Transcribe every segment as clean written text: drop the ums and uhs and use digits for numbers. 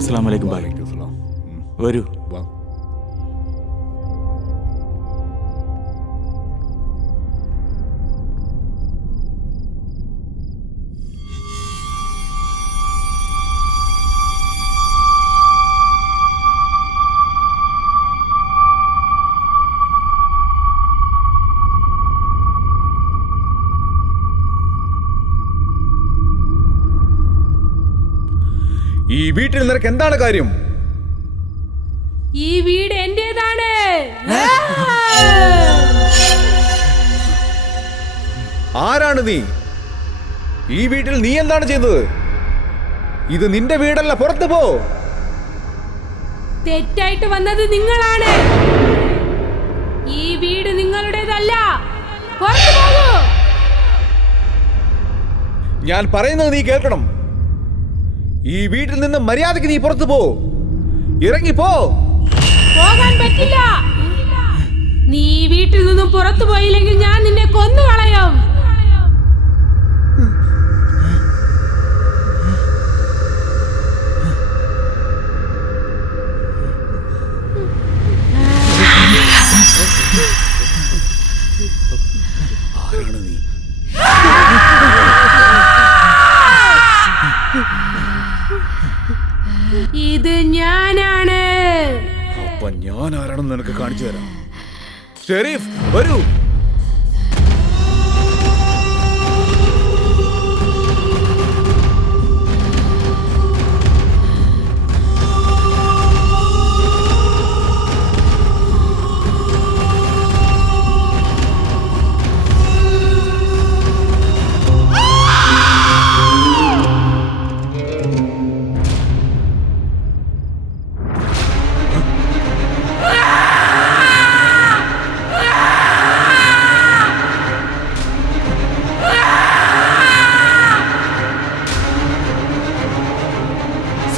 अस्सलाम वालेकुम भाई। വരൂ. ഈ വീട്ടിൽ നിനക്ക് എന്താണ് കാര്യം? ഈ വീട് എന്റേതാണ്. ആരാണ് നീ? ഈ വീട്ടിൽ നീ എന്താണ് ചെയ്യുന്നത്? ഇത് നിന്റെ വീടല്ല, പുറത്തു പോ. തെറ്റായിട്ട് വന്നത് നിങ്ങളാണ്. ഈ വീട് നിങ്ങളുടേതല്ല. പുറത്തു പോകൂ. ഞാൻ പറയുന്നത് നീ കേൾക്കണം. ഈ വീട്ടിൽ നിന്ന് മര്യാദയ്ക്ക് നീ പുറത്തു പോ. ഇറങ്ങിപ്പോ. പോകാൻ പറ്റില്ല. നീ ഈ വീട്ടിൽ നിന്നും പുറത്തു പോയില്ലെങ്കിൽ ഞാൻ നിന്നെ കൊന്നുകളയും. ആരാണ് നീ? ഇത് ഞാനാണ്. അപ്പൊ ഞാൻ ആരാണെന്ന് നിനക്ക് കാണിച്ചു തരാം. ഷെരീഫ്, വരൂ.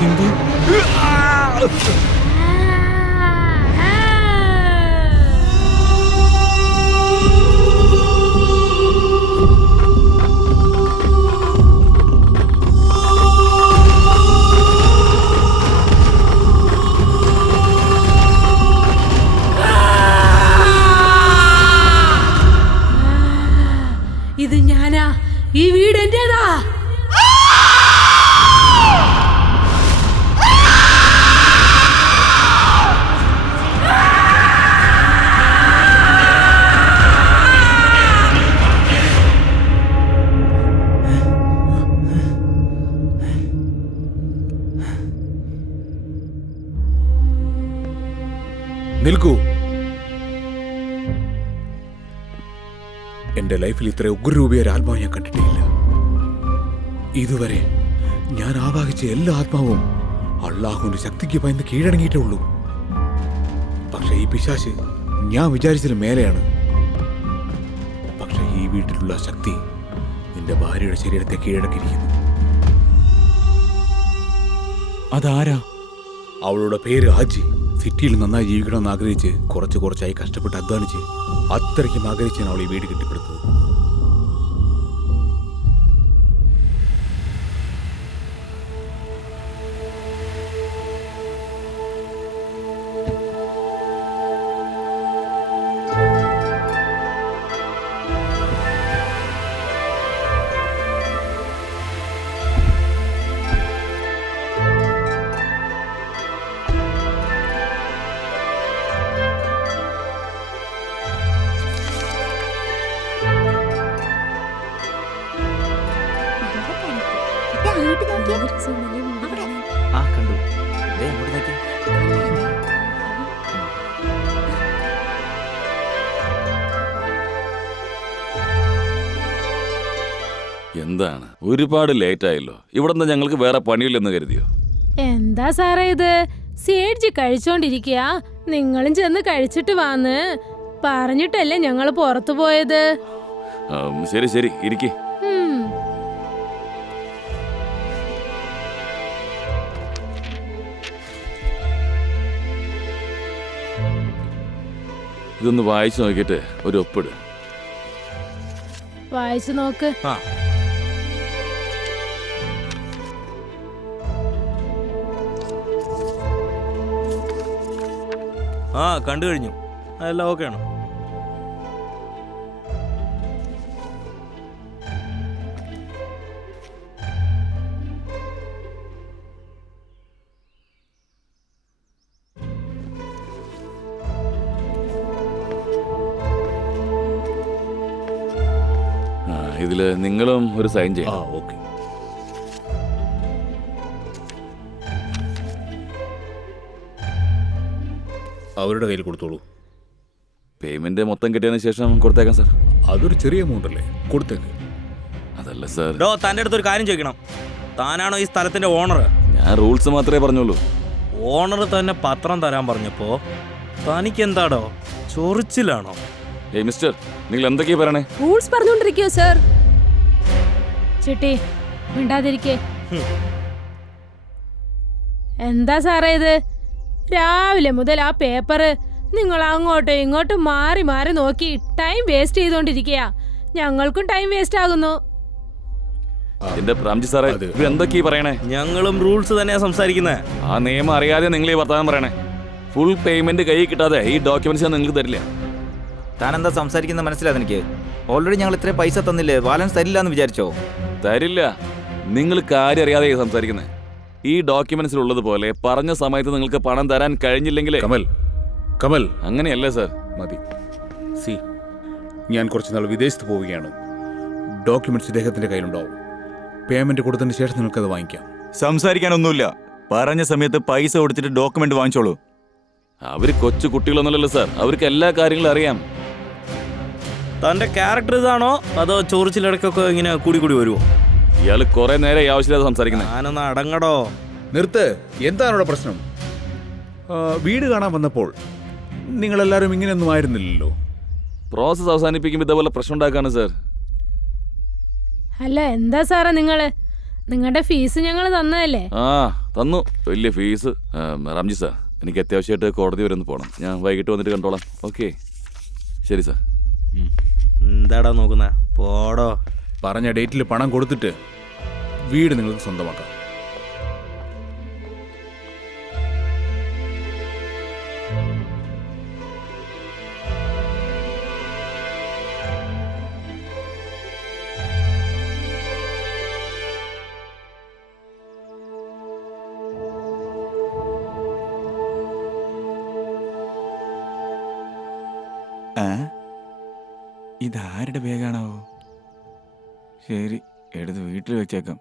സിന്ധു, ഇത് ഞാനാ. ഈ വീട് എന്റേതാ. നിൽക്കൂ. എന്റെ ലൈഫിൽ ഇത്ര ഉഗ്രരൂപിയ ഒരു ആത്മാവ് ഞാൻ കണ്ടിട്ടില്ല. ഇതുവരെ ഞാൻ ആവാഹിച്ച എല്ലാ ആത്മാവും അള്ളാഹുവിന്റെ ശക്തിക്ക് ഭയന്ന് കീഴടങ്ങിയിട്ടേ ഉള്ളൂ. പക്ഷെ ഈ പിശാച് ഞാൻ വിചാരിച്ചതിന് മേലെയാണ്. പക്ഷെ ഈ വീട്ടിലുള്ള ശക്തി നിന്റെ ഭാര്യയുടെ ശരീരത്തെ കീഴടക്കിയിരിക്കുന്നു. അതാരാ? അവളുടെ പേര് ആജി. സിറ്റിയിൽ നന്നായി ജീവിക്കണമെന്ന് ആഗ്രഹിച്ച് കുറച്ചായി കഷ്ടപ്പെട്ട് അധ്വാനിച്ച് അത്രയ്ക്കും ആഗ്രഹിച്ചാണ് അവൾ ഈ വീട് കെട്ടിപ്പടുത്തത്. ആ കണ്ടു. ദേ അങ്ങോട്ട് നോക്കി. എന്താണ് ഒരുപാട് ലേറ്റ് ആയല്ലോ? ഇവിടെ നിന്ന് ഞങ്ങൾക്ക് വേറെ പണിയില്ലെന്ന് കരുതിയോ? എന്താ സാറേ ഇത്? സേഡ്ജി കഴിച്ചോണ്ടിരിക്കയാ. നിങ്ങളും ചെന്ന് കഴിച്ചിട്ട് വാന്ന് പറഞ്ഞിട്ടല്ലേ ഞങ്ങള് പുറത്തു പോയത്. ശരി ശരി, ഇരിക്കേ. ഇതൊന്ന് വായിച്ചു നോക്കിയിട്ട് ഒരു ഒപ്പിട്. വായിച്ചു നോക്ക്. ആ കണ്ടു കഴിഞ്ഞു, എല്ലാം ഓക്കെയാണ്. ഇതില് നിങ്ങളും ഒരു സൈൻ ആ ചെയ്യണം. ഓക്കെ. അവരുടെ കയ്യിൽ കൊടുത്തോളൂ. പേയ്മെന്റ് മൊത്തം കിട്ടിയതിന് ശേഷം കൊടുത്തേക്കാം സാർ. അതൊരു ചെറിയ എമൗണ്ട് അല്ലേ, കൊടുത്തേക്ക്. അതല്ല സാർ, ഡോ തൻ്റെ അടുത്തൊരു കാര്യം ചോദിക്കണം. താനാണോ ഈ സ്ഥലത്തിന്റെ ഓണർ? ഞാൻ റൂൾസ് മാത്രമേ പറഞ്ഞുള്ളൂ. ഓണർ തന്നെ പത്രം തരാൻ പറഞ്ഞപ്പോ തനിക്ക് എന്താടോ ചൊറിച്ചിലാണോ? ഏയ് മിസ്റ്റർ, നിങ്ങൾ എന്തൊക്കെയാ പറയണേ? റൂൾസ് പറഞ്ഞോണ്ടിരിക്കോ സർ? ചിട്ടി മിണ്ടാതിരിക്കേ. എന്താ സാറേ ഇത്? രാവിലെ മുതൽ ആ പേപ്പർ നിങ്ങൾ അങ്ങോട്ടും ഇങ്ങോട്ടും മാറി മാറി നോക്കി ടൈം വേസ്റ്റ് ചെയ്തോണ്ടിരിക്കയാ. ഞങ്ങൾക്കും ടൈം വേസ്റ്റ് ആകുന്നു. എന്റെ പ്രാംജി സാറേ, ഇത് എന്തൊക്കെയാ പറയണേ? ഞങ്ങളും റൂൾസ് തന്നെയാ സംസാരിക്കുന്നത്. ആ നിയമം അറിയാതെ നിങ്ങൾ ഈ വർത്തമാനം പറയണേ. ഫുൾ പേയ്മെന്റ് കയ്യിൽ കിട്ടാതെ ഈ ഡോക്യുമെന്റ്സ് ഞാൻ നിങ്ങൾക്ക് തരില്ല. താൻ എന്താ സംസാരിക്കുന്നത് മനസ്സിലായത് എനിക്ക്. ഓൾറെഡി ഞങ്ങൾ ഇത്രയും പൈസ തന്നില്ലേ, ബാലൻസ് തരില്ല എന്ന് വിചാരിച്ചോ? തരില്ല. നിങ്ങൾ കാര്യം അറിയാതെ സംസാരിക്കുന്നത്. ഈ ഡോക്യുമെന്റ്സിൽ ഉള്ളതുപോലെ പറഞ്ഞ സമയത്ത് നിങ്ങൾക്ക് പണം തരാൻ കഴിഞ്ഞില്ലെങ്കിൽ കമൽ, കമൽ, അങ്ങനെയല്ലേ സാർ? മതി. സി, ഞാൻ കുറച്ച് നാൾ വിദേശത്ത് പോവുകയാണ്. ഡോക്യുമെന്റ്സ് ഇദ്ദേഹത്തിന്റെ കയ്യിലുണ്ടാവും. പേയ്മെന്റ് കൊടുത്തതിന് ശേഷം നിങ്ങൾക്കത് വാങ്ങിക്കാം. സംസാരിക്കാനൊന്നുമില്ല. പറഞ്ഞ സമയത്ത് പൈസ കൊടുത്തിട്ട് ഡോക്യുമെന്റ് വാങ്ങിച്ചോളൂ. അവര് കൊച്ചു കുട്ടികളൊന്നുമല്ലല്ലോ സാർ, അവർക്ക് എല്ലാ കാര്യങ്ങളും അറിയാം. തന്റെ ക്യാരക്ടർ ഇതാണോ അതോ ചൊറിച്ചിലിടക്കൊക്കെ ഇങ്ങനെ കൂടി കൂടി വരുമോ? ഇയാൾ കുറെ നേരം ആവശ്യമില്ലാതെ സംസാരിക്കുന്നത്. ഞാനൊന്ന് അടങ്ങടോ. നിർത്ത്. എന്താണ് ഇവിടെ പ്രശ്നം? വീട് കാണാൻ വന്നപ്പോൾ നിങ്ങളെല്ലാവരും ഇങ്ങനെയൊന്നും ആയിരുന്നില്ലല്ലോ. പ്രോസസ് അവസാനിപ്പിക്കുമ്പോൾ ഇതേപോലെ പ്രശ്നം ഉണ്ടാക്കാണ് സാർ. അല്ല എന്താ സാറേ നിങ്ങളുടെ ഫീസ് ഞങ്ങൾ തന്നതല്ലേ? ആ തന്നു, വലിയ ഫീസ്. റാംജി സാർ, എനിക്ക് അത്യാവശ്യമായിട്ട് കോടതി വരെ ഒന്ന് പോകണം. ഞാൻ വൈകിട്ട് വന്നിട്ട് കണ്ടോളാം. ഓക്കെ, ശരി സാർ. എന്താടാ നോക്കുന്ന? പോടോ. പറഞ്ഞ ഡേറ്റിൽ പണം കൊടുത്തിട്ട് വീട് നിങ്ങൾക്ക് സ്വന്തമാക്കാം. ഇതാരുടെ ബാഗാണാവോ? ശരി, എടുത്ത് വീട്ടിൽ വെച്ചേക്കാം.